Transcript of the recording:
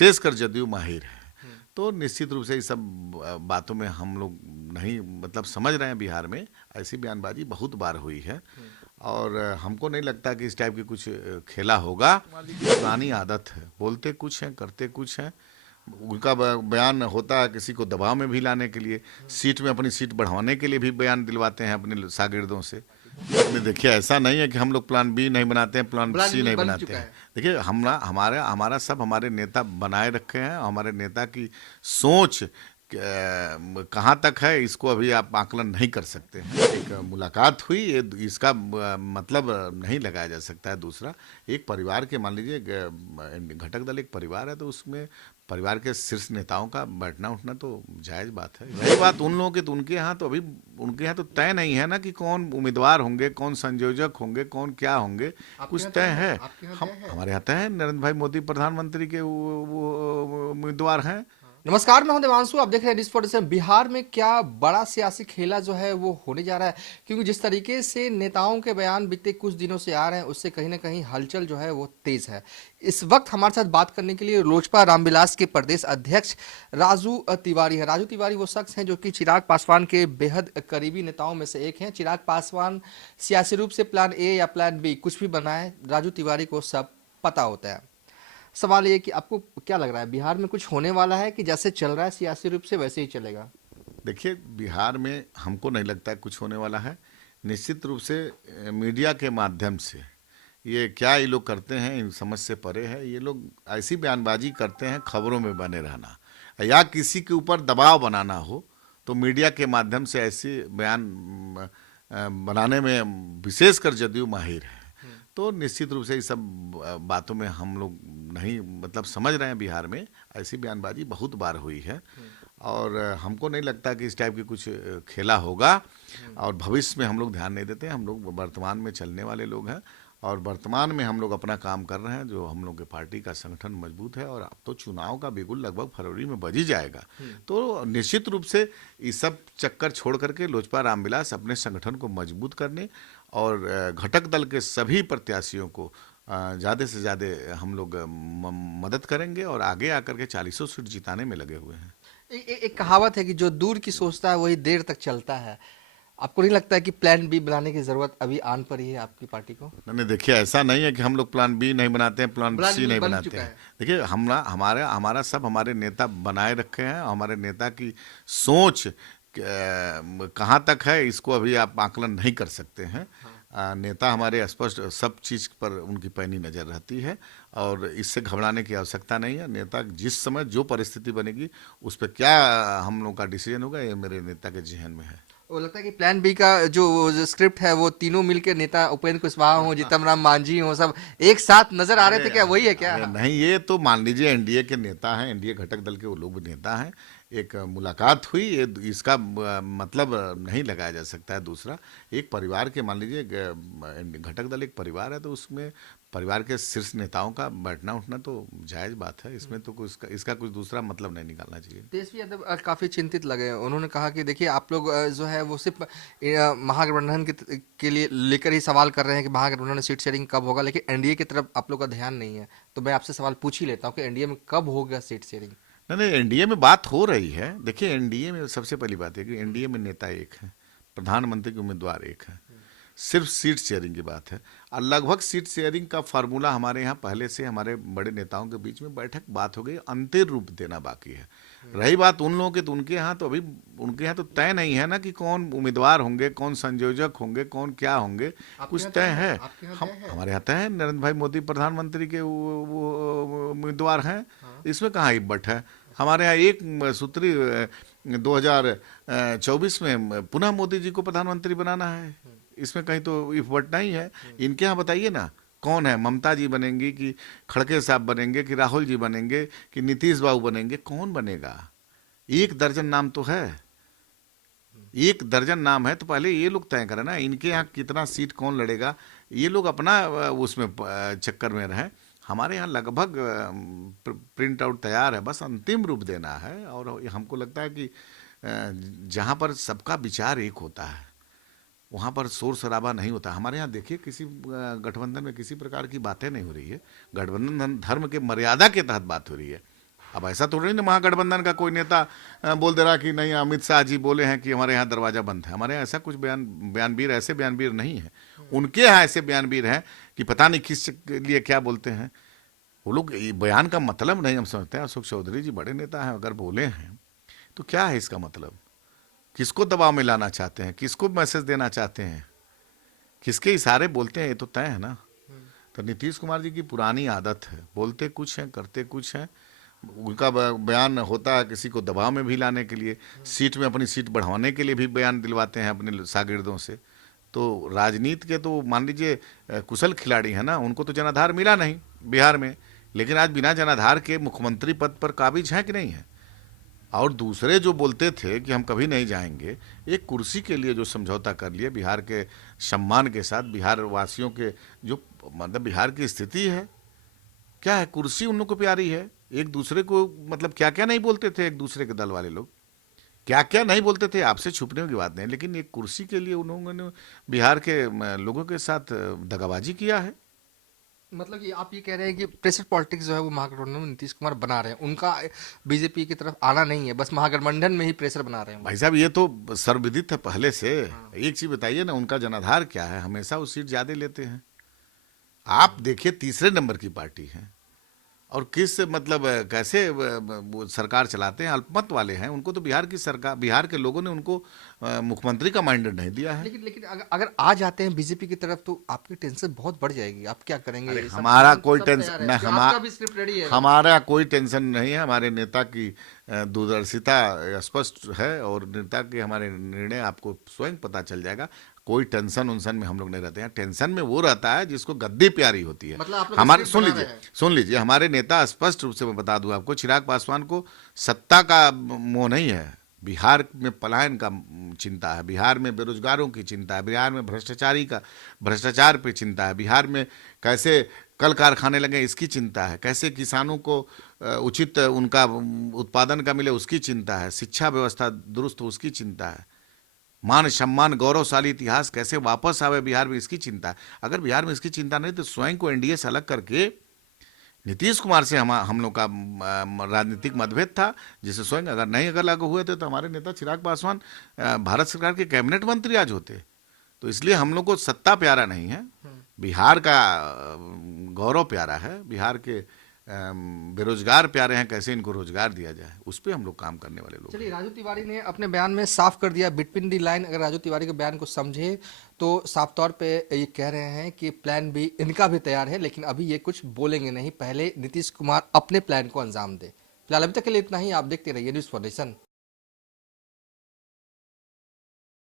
विशेषकर जदयू माहिर है। तो निश्चित रूप से इस सब बातों में हम लोग नहीं मतलब समझ रहे हैं बिहार में ऐसी बयानबाजी बहुत बार हुई है और हमको नहीं लगता कि इस टाइप की कुछ खेला होगा। पुरानी आदत है, बोलते कुछ हैं करते कुछ हैं। उनका बयान होता है किसी को दबाव में भी लाने के लिए, सीट में अपनी सीट बढ़ाने के लिए भी बयान दिलवाते हैं अपने शागिर्दों से। देखिए ऐसा नहीं है कि हम लोग प्लान बी नहीं बनाते हैं, प्लान सी नहीं बन बनाते चुका हैं। है। देखिए हमारा हमारा सब हमारे नेता बनाए रखे हैं। हमारे नेता की सोच कहाँ तक है इसको अभी आप आकलन नहीं कर सकते हैं। एक मुलाकात हुई, ये इसका मतलब नहीं लगाया जा सकता है। दूसरा, एक परिवार के मान लीजिए घटक दल एक परिवार है, तो उसमें परिवार के शीर्ष नेताओं का बैठना उठना तो जायज बात है। रही बात उन लोगों की, तो उनके यहाँ तो अभी उनके यहाँ तो तय नहीं है ना कि कौन उम्मीदवार होंगे, कौन संयोजक होंगे, कौन क्या होंगे, आपके कुछ यहाँ तय तय है? है। आपके यहाँ हम तय है? हमारे यहाँ तय है, नरेंद्र भाई मोदी प्रधानमंत्री के वो उम्मीदवार हैं। नमस्कार, मैं हूं देवांशु। आप देख रहे हैं डिस फोर्टी। बिहार में क्या बड़ा सियासी खेला जो है वो होने जा रहा है, क्योंकि जिस तरीके से नेताओं के बयान बीते कुछ दिनों से आ रहे हैं उससे कहीं ना कहीं हलचल जो है वो तेज है। इस वक्त हमारे साथ बात करने के लिए लोजपा रामविलास के प्रदेश अध्यक्ष राजू तिवारी है। राजू तिवारी वो शख्स हैं जो कि चिराग पासवान के बेहद करीबी नेताओं में से एक हैं। चिराग पासवान सियासी रूप से प्लान ए या प्लान बी कुछ भी बनाए, राजू तिवारी को सब पता होता है। सवाल ये कि आपको क्या लग रहा है, बिहार में कुछ होने वाला है कि जैसे चल रहा है सियासी रूप से वैसे ही चलेगा? देखिए बिहार में हमको नहीं लगता है कुछ होने वाला है। निश्चित रूप से मीडिया के माध्यम से ये क्या ये लोग करते हैं, इन समझ से परे है। ये लोग ऐसी बयानबाजी करते हैं खबरों में बने रहना, या किसी के ऊपर दबाव बनाना हो तो मीडिया के माध्यम से ऐसे बयान बनाने में विशेषकर जदयू माहिर है। तो निश्चित रूप से इस सब बातों में हम लोग नहीं मतलब समझ रहे हैं बिहार में ऐसी बयानबाजी बहुत बार हुई है और हमको नहीं लगता कि इस टाइप की कुछ खेला होगा। और भविष्य में हम लोग ध्यान नहीं देते, हम लोग वर्तमान में चलने वाले लोग हैं और वर्तमान में हम लोग अपना काम कर रहे हैं। जो हम लोग के पार्टी का संगठन मजबूत है और अब तो चुनाव का बिगुल लगभग फरवरी में बज ही जाएगा। तो निश्चित रूप से इस सब चक्कर छोड़ करके लोजपा रामविलास अपने संगठन को मजबूत करने और घटक दल के सभी प्रत्याशियों को ज़्यादा से ज़्यादा हम लोग मदद करेंगे और आगे आकर के 40 सीट जिताने में लगे हुए हैं। एक कहावत है कि जो दूर की सोचता है वही देर तक चलता है। आपको नहीं लगता है कि प्लान बी बनाने की जरूरत अभी आन पड़ी है आपकी पार्टी को? नहीं देखिए ऐसा नहीं है कि हम लोग प्लान बी नहीं बनाते हैं, प्लान प्लान सी बी नहीं बन बनाते चुका हैं। है। देखिए हमारा हमारा सब हमारे नेता बनाए रखे हैं। हमारे नेता की सोच कहाँ तक है इसको अभी आप आकलन नहीं कर सकते हैं। नेता हमारे स्पष्ट सब चीज़ पर उनकी पैनी नज़र रहती है और इससे घबराने की आवश्यकता नहीं है। नेता जिस समय जो परिस्थिति बनेगी उस पर क्या हम लोग का डिसीजन होगा, ये मेरे नेता के जहन में है। वो लगता है कि प्लान बी का जो स्क्रिप्ट है वो तीनों मिलकर नेता उपेंद्र कुशवाहा हो, जीतन राम मांझी हो, सब एक साथ नजर आ रहे थे, क्या वही है क्या? अरे नहीं, ये तो मान लीजिए एनडीए के नेता हैं, एनडीए घटक दल के वो लोग भी नेता हैं। एक मुलाकात हुई, ये इसका मतलब नहीं लगाया जा सकता है। दूसरा, एक परिवार के मान लीजिए घटक दल एक परिवार है, तो उसमें परिवार के शीर्ष नेताओं का बैठना उठना तो जायज बात है। इसमें तो कुछ इसका कुछ दूसरा मतलब नहीं निकालना चाहिए। तेजस्वी यादव काफी चिंतित लगे। उन्होंने कहा कि देखिए आप लोग जो है वो सिर्फ महागठबंधन के लिए लेकर ही सवाल कर रहे हैं कि महागठबंधन में सीट शेयरिंग कब होगा, लेकिन एनडीए की तरफ आप लोग का ध्यान नहीं है। तो मैं आपसे सवाल पूछ ही लेता हूँ कि एनडीए में कब होगा सीट शेयरिंग? नहीं नहीं, एनडीए में बात हो रही है। देखिए एनडीए में सबसे पहली बात है कि एनडीए में नेता एक है, प्रधानमंत्री के उम्मीदवार एक है। सिर्फ सीट शेयरिंग की बात है और लगभग सीट शेयरिंग का फार्मूला हमारे यहाँ पहले से हमारे बड़े नेताओं के बीच में बैठक बात हो गई, अंतिम रूप देना बाकी है। रही बात उन लोगों की, तो उनके यहाँ तो अभी उनके यहाँ तो तय नहीं है ना कि कौन उम्मीदवार होंगे, कौन संयोजक होंगे, कौन क्या होंगे, आपके कुछ यहाँ तय तय है? है। आपके यहाँ हम तय है? हमारे यहाँ तय है, नरेंद्र भाई मोदी प्रधानमंत्री के वो उम्मीदवार हैं। इसमें कहाँ इब्बट है। हमारे यहाँ एक सूत्री 2024 में पुनः मोदी जी को प्रधानमंत्री बनाना है। इसमें कहीं तो इफर्ट नहीं है। इनके यहाँ बताइए ना कौन है, ममता जी बनेंगी कि खड़गे साहब बनेंगे कि राहुल जी बनेंगे कि नीतीश बाबू बनेंगे, कौन बनेगा? एक दर्जन नाम तो है, एक दर्जन नाम है। तो पहले ये लोग तय करें ना इनके यहाँ कितना सीट कौन लड़ेगा। ये लोग अपना उसमें चक्कर में रहें। हमारे यहाँ लगभग प्रिंट आउट तैयार है, बस अंतिम रूप देना है। और हमको लगता है कि जहाँ पर सबका विचार एक होता है वहाँ पर शोर शराबा नहीं होता। हमारे यहाँ देखिए किसी गठबंधन में किसी प्रकार की बातें नहीं हो रही है। गठबंधन धर्म के मर्यादा के तहत बात हो रही है। अब ऐसा तो नहीं ना महागठबंधन का कोई नेता बोल दे रहा कि नहीं अमित शाह जी बोले हैं कि हमारे यहाँ दरवाजा बंद है। हमारे यहाँ ऐसा कुछ बयानवीर ऐसे बयानवीर नहीं है। उनके यहाँ ऐसे बयानवीर हैं कि पता नहीं किस लिए क्या बोलते हैं। वो लोग बयान का मतलब नहीं हम समझते हैं। अशोक चौधरी जी बड़े नेता हैं, अगर बोले हैं तो क्या है इसका मतलब? किसको दबाव में लाना चाहते हैं, किसको मैसेज देना चाहते हैं, किसके इशारे बोलते हैं, ये तो तय है ना। तो नीतीश कुमार जी की पुरानी आदत है, बोलते कुछ हैं करते कुछ हैं। उनका बयान होता है किसी को दबाव में भी लाने के लिए, सीट में अपनी सीट बढ़ाने के लिए भी बयान दिलवाते हैं अपने शागिर्दों से। तो राजनीति के तो मान लीजिए कुशल खिलाड़ी हैं ना, उनको तो जनाधार मिला नहीं बिहार में, लेकिन आज बिना जनाधार के मुख्यमंत्री पद पर काबिज हैं कि नहीं है। और दूसरे जो बोलते थे कि हम कभी नहीं जाएंगे, एक कुर्सी के लिए जो समझौता कर लिए बिहार के सम्मान के साथ, बिहार वासियों के जो मतलब बिहार की स्थिति है, क्या है, कुर्सी उन लोगों को प्यारी है। एक दूसरे को मतलब क्या क्या नहीं बोलते थे, एक दूसरे के दल वाले लोग क्या क्या नहीं बोलते थे, आपसे छुपने की बात नहीं, लेकिन एक कुर्सी के लिए उन्होंने बिहार के लोगों के साथ दगाबाजी किया है। मतलब कि आप ये कह रहे हैं कि प्रेशर पॉलिटिक्स जो है वो महागठबंधन में नीतीश कुमार बना रहे हैं, उनका बीजेपी की तरफ आना नहीं है, बस महागठबंधन में ही प्रेशर बना रहे हैं वो। भाई साहब ये तो सर्वविदित है पहले से। एक चीज बताइए ना, उनका जनाधार क्या है, हमेशा वो सीट ज्यादा लेते हैं। आप देखिए तीसरे नंबर की पार्टी है, और किस मतलब कैसे वो सरकार चलाते हैं, अल्पमत वाले हैं। उनको तो बिहार की सरकार, बिहार के लोगों ने उनको मुख्यमंत्री का मैंडेट नहीं दिया है। लेकिन लेकिन अगर आ जाते हैं बीजेपी की तरफ तो आपकी टेंशन बहुत बढ़ जाएगी, आप क्या करेंगे? अरे सब हमारा सब कोई सब टेंशन तैयार है, नहीं, कि आपका भी स्क्रिप्ट रेडी है? हमारा कोई टेंशन नहीं है। हमारे नेता की दूरदर्शिता स्पष्ट है, और नेता के हमारे निर्णय आपको स्वयं पता चल जाएगा। कोई टेंशन उनसन में हम लोग नहीं रहते हैं। टेंशन में वो रहता है जिसको गद्दी प्यारी होती है। मतलब आप लोग हमारे स्क्रिप्ट बना रहे हैं? सुन लीजिए, हमारे नेता स्पष्ट रूप से मैं बता दूं आपको, चिराग पासवान को सत्ता का मोह नहीं है। बिहार में पलायन का चिंता है, बिहार में बेरोजगारों की चिंता है, बिहार में भ्रष्टाचार पे चिंता है, बिहार में कैसे कल कारखाने लगे इसकी चिंता है, कैसे किसानों को उचित उनका उत्पादन का मिले उसकी चिंता है, शिक्षा व्यवस्था दुरुस्त हो उसकी चिंता है, मान सम्मान गौरवशाली इतिहास कैसे वापस आवे बिहार में इसकी चिंता है। अगर बिहार में इसकी चिंता नहीं तो स्वयं को एनडीए से अलग करके नीतीश कुमार से हम लोग का राजनीतिक मतभेद था, जिसे स्वयं अगर लागू हुए थे तो हमारे नेता चिराग पासवान भारत सरकार के कैबिनेट मंत्री आज होते। तो इसलिए हम लोग को सत्ता प्यारा नहीं है, बिहार का गौरव प्यारा है, बिहार के बेरोजगार प्यारे हैं, कैसे इनको रोजगार दिया जाए, उस पर हम लोग काम करने वाले लोग। चलिए, राजू तिवारी ने अपने बयान में साफ कर दिया बिटवीन दी लाइन। अगर राजू तिवारी के बयान को समझे तो साफ तौर पे ये कह रहे हैं कि प्लान बी इनका भी तैयार है, लेकिन अभी ये कुछ बोलेंगे नहीं, पहले नीतीश कुमार अपने प्लान को अंजाम दे। फिलहाल अभी तक के लिए इतना ही। आप देखते रहिए न्यूज़ फॉर नेशन।